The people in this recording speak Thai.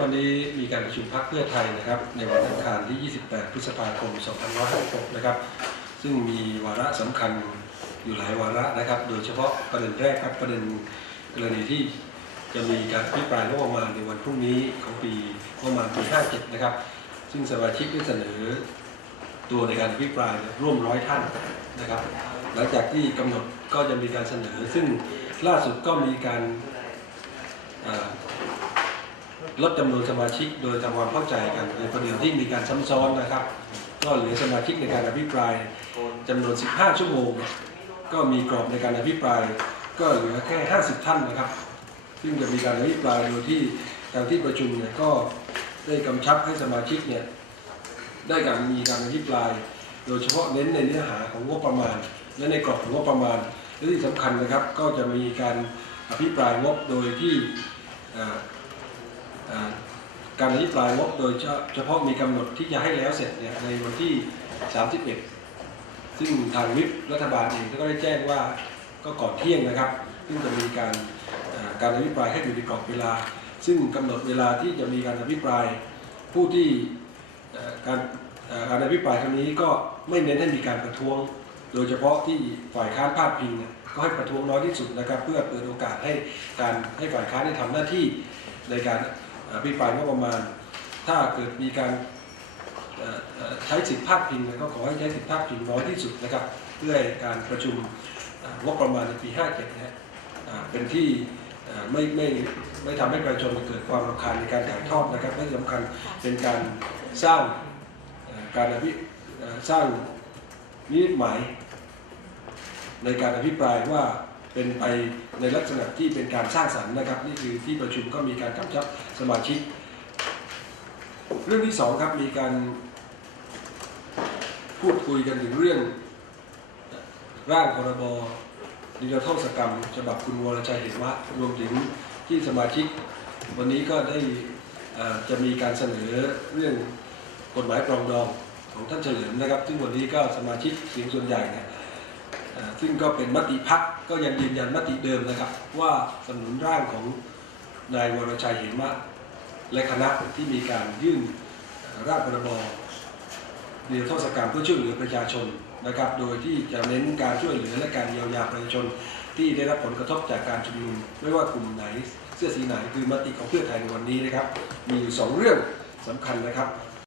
วันนี้มีการประชุมพักเพื่อไทยนะครับ ในวันอังคารที่ 28 พฤษภาคม 2566 นะครับ ซึ่งมีวาระสำคัญอยู่หลายวาระนะครับ โดยเฉพาะประเด็นแรกครับประเด็นกรณีที่จะมีการอภิปรายงบประมาณในวันพรุ่งนี้ของปีงบประมาณปี 57 นะครับ ซึ่งสมาชิกได้เสนอตัวในการอภิปรายร่วมร้อยท่านนะครับ หลังจากที่กำหนดก็จะมีการเสนอ ซึ่งล่าสุดก็มีการ ลดจำนวนสมาชิกโดยทำความเข้าใจกันในประเด็นที่มีการซ้ำซ้อนนะครับ ก็เหลือสมาชิกในการอภิปรายจำนวน 15 ชั่วโมง ก็มีกรอบในการอภิปราย ก็เหลือแค่ 50 ท่านนะครับ ซึ่งจะมีการอภิปรายโดยที่ทางที่ประชุมเนี่ยก็ได้กำชับให้สมาชิกเนี่ยได้การมีการอภิปราย โดยเฉพาะเน้นในเนื้อหาของงบประมาณ และในกรอบของงบประมาณและที่สำคัญนะครับ ก็จะมีการอภิปรายงบโดยที่ การอภิปรายงบโดยเฉพาะมีกำหนดที่จะให้แล้วเสร็จเนี่ยในวันที่ 31 ซึ่งทางวิปรัฐบาลเองก็ได้แจ้งว่าก็ก่อนเที่ยงนะครับ ซึ่งจะมีการการอภิปรายให้อยู่ในกรอบเวลา ซึ่งกำหนดเวลาที่จะมีการอภิปรายผู้ที่การการอภิปรายครั้งนี้ก็ไม่เน้นให้มีการประท้วง โดยเฉพาะที่ฝ่ายค้านพาดพิงก็ให้ประท้วงน้อยที่สุดนะครับ เพื่อเปิดโอกาสให้การให้ฝ่ายค้านได้ทำหน้าที่ในการ อภิปรายงบประมาณ ถ้าเกิดมีการเอ่อเอ่อใช้สิทธิพาดพิงเนี่ยก็ขอให้ใช้สิทธิพาดพิงน้อยที่สุดนะครับเพื่อให้การประชุมเอ่องบประมาณในปี 57นะฮะอ่าเป็นที่เอ่อไม่ไม่ไม่ทำให้ประชาชนเกิดความรำคาญในการถ่ายทอดนะครับและที่สำคัญเป็นการสร้างเอ่อการอภิเอ่อสร้างนิมิตหมายในการอภิปรายว่า เป็นไปในลักษณะที่เป็นการสร้างสรรค์นะครับ นี่คือที่ประชุมก็มีการกำชับสมาชิก เรื่องที่สองครับมีการพูดคุยกันถึงเรื่องร่างพรบนิรโทษกรรมฉบับคุณวรชัยเหมะรวมถึงที่สมาชิก วันนี้ก็ได้จะมีการเสนอเรื่องกฎหมายปรองดองของท่านเฉลิมนะครับ ซึ่งวันนี้ก็สมาชิกเสียงส่วนใหญ่เนี่ย ซึ่งก็เป็นมติพักก็ยังยืนยันมติเดิมนะครับ ว่าสนุนร่างของนายวรชัยเหมะ และคณะที่มีการยื่นร่างพรบนิรโทษกรรมเพื่อช่วยเหลือประชาชนนะครับ โดยที่จะเน้นการช่วยเหลือและการเยียวยาประชาชนที่ได้รับผลกระทบจากการชุมนุมไม่ว่ากลุ่มไหนเสื้อสีไหนคือมติของเพื่อไทยในวันนี้นะครับ มีอยู่สองเรื่องสำคัญนะครับ